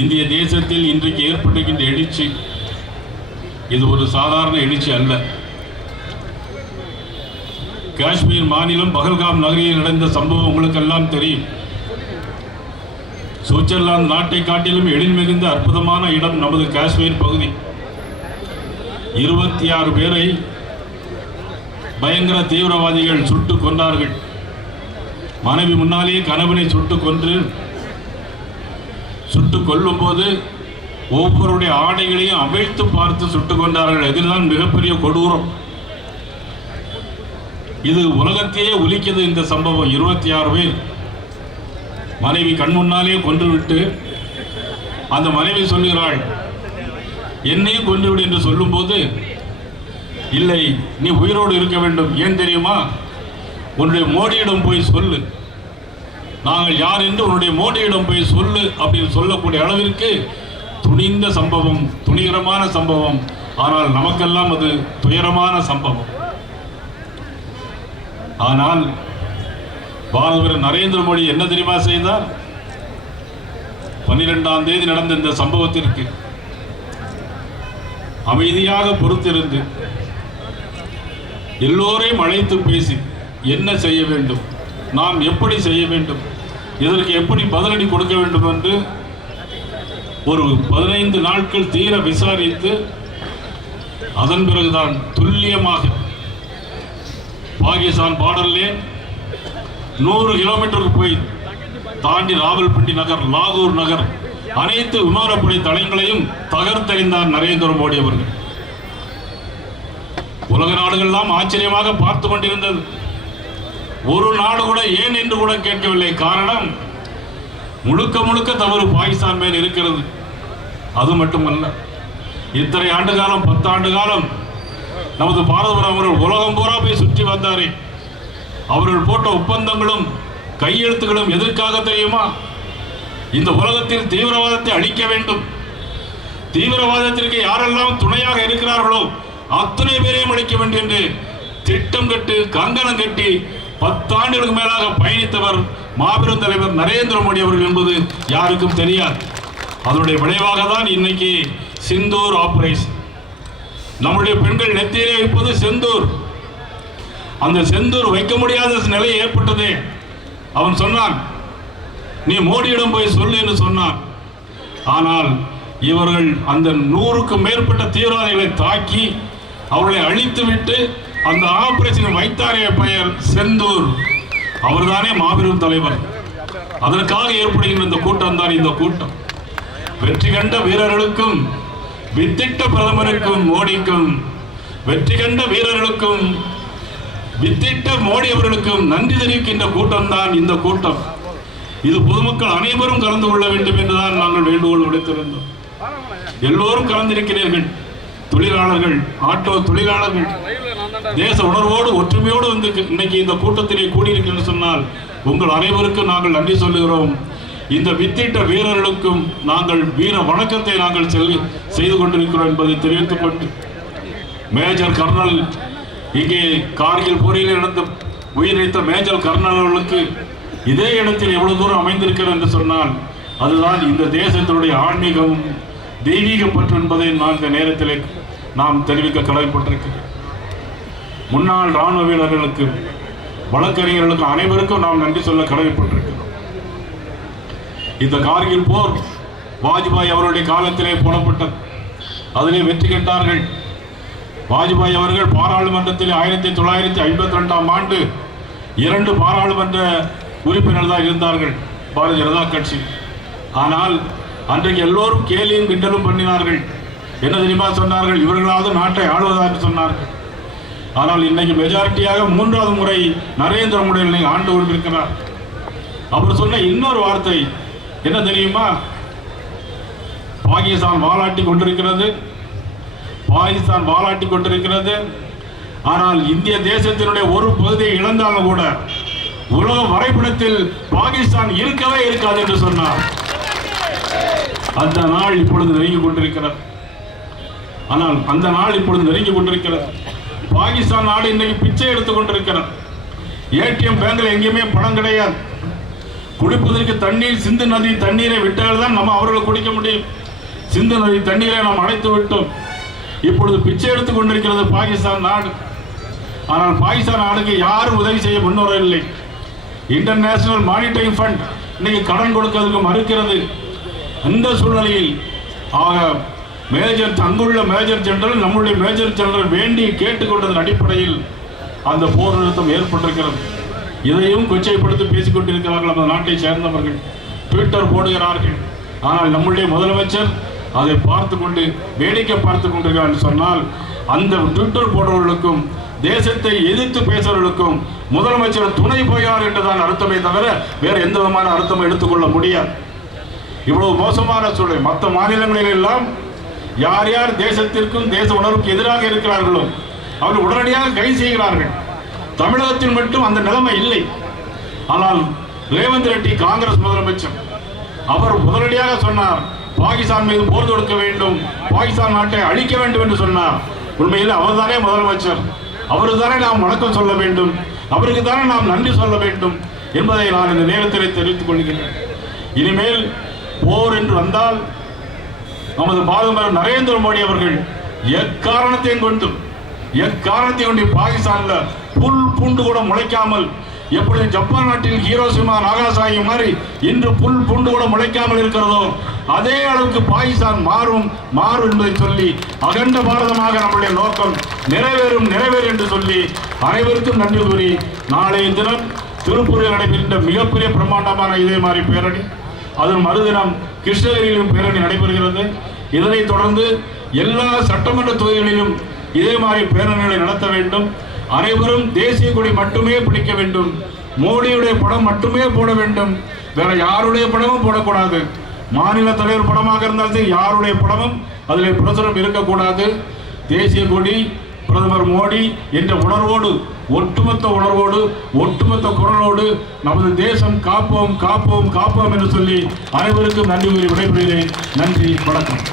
இந்திய தேசத்தில் இன்றைக்கு ஏற்பட்டிருக்கின்ற எழுச்சி இது ஒரு சாதாரண எழுச்சி அல்ல. காஷ்மீர் மாநிலம் பகல்காம் நகரில் நடந்த சம்பவம் உங்களுக்கெல்லாம் தெரியும். சுவிட்சர்லாந்து நாட்டை காட்டிலும் எழில் மிகுந்த அற்புதமான இடம் நமது காஷ்மீர் பகுதி. 26 பேரை பயங்கர தீவிரவாதிகள் சுட்டுக் கொண்டார்கள். மனைவி முன்னாலேயே கணவனை சுட்டுக் கொல்லும் போது ஒவ்வொருடைய ஆடைகளையும் அவிழ்த்து பார்த்து சுட்டுக் கொண்டார்கள். இதுதான் மிகப்பெரிய கொடூரம். இது உலகத்தையே உலிக்கிறது. இந்த சம்பவம் 26 பேர் மனைவி கண் முன்னாலே கொன்றுவிட்டு அந்த மனைவி சொல்லுகிறாள், என்னையும் கொன்றுவிடு என்று சொல்லும் போது, இல்லை நீ உயிரோடு இருக்க வேண்டும். ஏன் தெரியுமா? உன்னுடைய மோடியிடம் போய் சொல்லு, நாங்கள் யார் என்று உன்னுடைய மோடியிடம் போய் சொல்லு அப்படின்னு சொல்லக்கூடிய அளவிற்கு துணிந்த சம்பவம், துணிகரமான சம்பவம். ஆனால் நமக்கெல்லாம் அது துயரமான சம்பவம். ஆனால் பாரதவர் நரேந்திர மோடி என்ன தெரியுமா செய்தார்? 12ஆம் தேதி நடந்த இந்த சம்பவத்திற்கு அமைதியாக பொறுத்திருந்து எல்லோரையும் அழைத்து பேசி என்ன செய்ய வேண்டும், நாம் எப்படி செய்ய வேண்டும், இதற்கு எப்படி பதிலடி கொடுக்க வேண்டும் என்று ஒரு 15 நாட்கள் தீர விசாரித்து அதன் பிறகுதான் துல்லியமாக பாகிஸ்தான் பார்டர்லே 100 கிலோமீட்டருக்கு போய் தாண்டி ராவல்பிண்டி நகர், லாகூர் நகர் அனைத்து விமானப்படை தளங்களையும் தகர்த்தெறிந்தார் நரேந்திர மோடி அவர்கள். உலக நாடுகள்லாம் ஆச்சரியமாக பார்த்து கொண்டிருந்தது. ஒரு நாடு கூட ஏன் என்று கூட கேட்கவில்லை. காரணம், முழுக்க முழுக்க தவறு பாகிஸ்தான் மேல் இருக்கிறது. அது மட்டுமல்ல, இத்தனை ஆண்டு காலம் 10 ஆண்டு காலம் நமது பாரத அவர்கள் உலகம் பூரா போய் சுற்றி வந்தாரே, அவர்கள் போட்ட ஒப்பந்தங்களும் கையெழுத்துகளும் எதற்காக தெரியுமா? இந்த உலகத்தில் தீவிரவாதத்தை அழிக்க வேண்டும், தீவிரவாதத்திற்கு யாரெல்லாம் துணையாக இருக்கிறார்களோ அத்தனை பேரையும் அழிக்க வேண்டும் என்று திட்டம் கட்டி கங்கணம் கட்டி 10 ஆண்டுகளுக்கு மேலாக பயணித்தவர் மாபெரும் தலைவர் நரேந்திர மோடி அவர்கள் என்பது யாருக்கும் தெரியாது. அதனுடைய விளைவாக தான் இன்னைக்கு சிந்தூர் ஆபரேஷன். நம்முடைய பெண்கள் நெத்தியிலே வைப்பது செந்தூர். அந்த செந்தூர் வைக்க முடியாத நிலை ஏற்பட்டது. அவன் சொன்னான், நீ மோடியிடம் போய் சொல்லு என்று சொன்னான். ஆனால் இவர்கள் அந்த 100க்கும் மேற்பட்ட தீவிரவாதிகளை தாக்கி அவர்களை அழித்துவிட்டு அந்த ஆபரேஷன் வைத்தாரே பெயர் செந்தூர். அவர்தானே மாபெரும் தலைவர். அதற்காக ஏற்படுகின்ற இந்த கூட்டம் தான் இந்த கூட்டம். வெற்றி கண்ட வீரர்களுக்கும் வித்திட்ட பிரதமருக்கும் மோடிக்கும், வெற்றி கண்ட வீரர்களுக்கும் வித்திட்ட மோடி அவர்களுக்கும் நன்றி தெரிவிக்கின்ற கூட்டம் தான் இந்த கூட்டம். இது பொதுமக்கள் அனைவரும் கலந்து கொள்ள வேண்டும் என்றுதான் நாங்கள் வேண்டுகோள் விடுத்திருந்தோம். எல்லோரும் கலந்திருக்கிறீர்கள். தொழிலாளர்கள், ஆட்டோ தொழிலாளர்கள் தேச உணர்வோடு ஒற்றுமையோடு வந்து இன்னைக்கு இந்த கூட்டத்திலே கூடியிருக்கிறேன் சொன்னால் உங்கள் அனைவருக்கும் நாங்கள் நன்றி சொல்லுகிறோம். இந்த வித்திட்ட வீரர்களுக்கும் நாங்கள் வீர வணக்கத்தை நாங்கள் செய்து கொண்டிருக்கிறோம் என்பதை தெரிவித்துக் கொண்டு, மேஜர் கர்னல் இங்கே கார்கில் போரில் நடந்த உயிரிழந்த மேஜர் கர்னல் அவர்களுக்கு இதே இடத்தில் எவ்வளவு தூரம் அமைந்திருக்கிறது என்று சொன்னால் அதுதான் இந்த தேசத்தினுடைய ஆன்மீகம், தெய்வீக பற்று என்பதை நான் இந்த நேரத்தில் நாம் தெரிவிக்க கடமைப்பட்டிருக்கிறேன். முன்னாள் ராணுவ வீரர்களுக்கு, வழக்கறிஞர்களுக்கு அனைவருக்கும் நாம் நன்றி சொல்ல கடமைப்பட்டிருக்கிறோம். இந்த கார்கில் போர் வாஜ்பாய் அவருடைய காலத்திலே போடப்பட்டது. அதிலே வெற்றி கண்டார்கள். வாஜ்பாய் அவர்கள் பாராளுமன்றத்தில் 1952ஆம் ஆண்டு 2 பாராளுமன்ற உறுப்பினர் தான் இருந்தார்கள் பாரதிய ஜனதா கட்சி. ஆனால் அன்றைக்கு எல்லோரும் கேலியும் கிண்டலும் பண்ணினார்கள். என்ன தெரியுமா சொன்னார்கள்? இவர்களாவது நாட்டை ஆளுவதா என்று சொன்னார்கள். ஆனால் இன்னைக்கு மெஜாரிட்டியாக 3வது முறை நரேந்திர மோடி ஆண்டு கொண்டிருக்கிறார். அவர் சொன்ன இன்னொரு வார்த்தை என்ன தெரியுமா? பாகிஸ்தான் வாலாட்டி கொண்டிருக்கிறது, பாகிஸ்தான் வாலாட்டி கொண்டிருக்கிறது. ஆனால் இந்திய தேசத்தினுடைய ஒரு பகுதியை இழந்தாலும் கூட உலக வரைபடத்தில் பாகிஸ்தான் இருக்கவே இருக்காது என்று சொன்னார். அந்த நாள் இப்பொழுது நெருங்கி கொண்டிருக்கிறது. ஆனால் அந்த நாள் இப்பொழுது நெருங்கி கொண்டிருக்கிறது. பாகிஸ்தான் நாடு இன்னைக்கு பிச்சை எடுத்துக் கொண்டிருக்கிறது. ஏடிஎம் பேங்கில் எங்கேயுமே பணம் கிடையாது. குடிப்பதற்கு தண்ணீர் சிந்து நதி தண்ணீரை விட்டால்தான் நம்ம அவர்கள் குடிக்க முடியும். சிந்து நதி தண்ணீரை நாம் அடைத்து விட்டோம். இப்பொழுது பிச்சை எடுத்துக் கொண்டிருக்கிறது பாகிஸ்தான் நாடு. ஆனால் பாகிஸ்தான் நாடுக்கு யாரும் உதவி செய்ய முன்வரவில்லை. இன்டர்நேஷனல் மானிட்டரி ஃபண்ட் இன்னைக்கு கடன் கொடுக்கிறதுக்கு மறுக்கிறது. அந்த சூழ்நிலையில் அங்குள்ள மேஜர் ஜெனரல் நம்முடைய மேஜர் ஜெனரல் வேண்டி கேட்டுக்கொண்டதன் அடிப்படையில் அந்த போர் நிறுத்தம் ஏற்பட்டிருக்கிறது. இதையும் கொச்சைப்படுத்தி பேசிக் கொண்டிருக்கிறார்கள் அந்த நாட்டை சேர்ந்தவர்கள், ட்விட்டர் போடுகிறார்கள். ஆனால் நம்முடைய முதலமைச்சர் அதை பார்த்து கொண்டு வேடிக்கை பார்த்து கொண்டிருக்கிறார் சொன்னால் அந்த ட்விட்டர் போடுறவர்களுக்கும் தேசத்தை எதிர்த்து பேசுறவர்களுக்கும் முதலமைச்சர் துணை போயார் என்றுதான் அர்த்தமே தவிர வேற எந்த விதமான அர்த்தமும் எடுத்துக்கொள்ள முடியாது. இவ்வளவு மோசமான சூழலை மற்ற மாநிலங்களில் எல்லாம் யார் யார் தேசத்திற்கும் தேச உணர்வுக்கு எதிராக இருக்கிறார்களோ அவர்கள் உடனடியாக கைது செய்கிறார்கள். தமிழகத்தில் மட்டும் அந்த நிலைமை இல்லை. ஆனால் ரேவந்த் ரெட்டி காங்கிரஸ் முதலமைச்சர் அவர் உடனடியாக சொன்னார், பாகிஸ்தான் மீது போர் தொடுக்க வேண்டும், பாகிஸ்தான் நாட்டை அழிக்க வேண்டும் என்று சொன்னார். உண்மையில் அவர்தானே முதலமைச்சர், அவருக்கு தானே நாம் வணக்கம் சொல்ல வேண்டும், அவருக்கு தானே நாம் நன்றி சொல்ல வேண்டும் என்பதை நான் இந்த நேரத்தில் தெரிவித்துக் கொள்கிறேன். இனிமேல் போர் என்று வந்தால் நமது பிரதமர் நரேந்திர மோடி அவர்கள் எக்காரணத்தையும் கொண்டு பாகிஸ்தான்ல புல் பூண்டு கூட முளைக்காமல், எப்படி ஜப்பான் நாட்டில் ஹீரோஷிமா நாகாசாகி மாதிரி இன்று புல் பூண்டு கூட முளைக்காமல் இருக்கிறதோ அதே அளவுக்கு பாகிஸ்தான் மாறும் என்பதை சொல்லி அகண்ட பாரதமாக நம்முடைய நோக்கம் நிறைவேறும் என்று சொல்லி அனைவருக்கும் நன்றி கூறி, நாளைய தினம் திருப்பூரில் நடைபெறுகின்ற மிகப்பெரிய பிரம்மாண்டமான இதே மாதிரி பேரணி, அதன் மறுதினம் கிருஷ்ணகிரியிலும் பேரணி நடைபெறுகிறது. இதனைத் தொடர்ந்து எல்லா சட்டமன்ற தொகுதிகளிலும் இதே மாதிரி பேரணிகளை நடத்த வேண்டும். அனைவரும் தேசிய கொடி மட்டுமே பிடிக்க வேண்டும். மோடியுடைய படம் மட்டுமே போட வேண்டும். வேற யாருடைய படமும் போடக்கூடாது. மாநில தலைவர் படமாக இருந்தாலும் யாருடைய படமும் அதில் பிரசுரம் இருக்கக்கூடாது. தேசிய கொடி பிரதமர் மோடி என்ற உணர்வோடு, ஒட்டுமொத்த குரலோடு நமது தேசம் காப்போம் என்று சொல்லி அனைவருக்கும் நன்றி கூறி விடைபெறுகிறேன். நன்றி, வணக்கம்.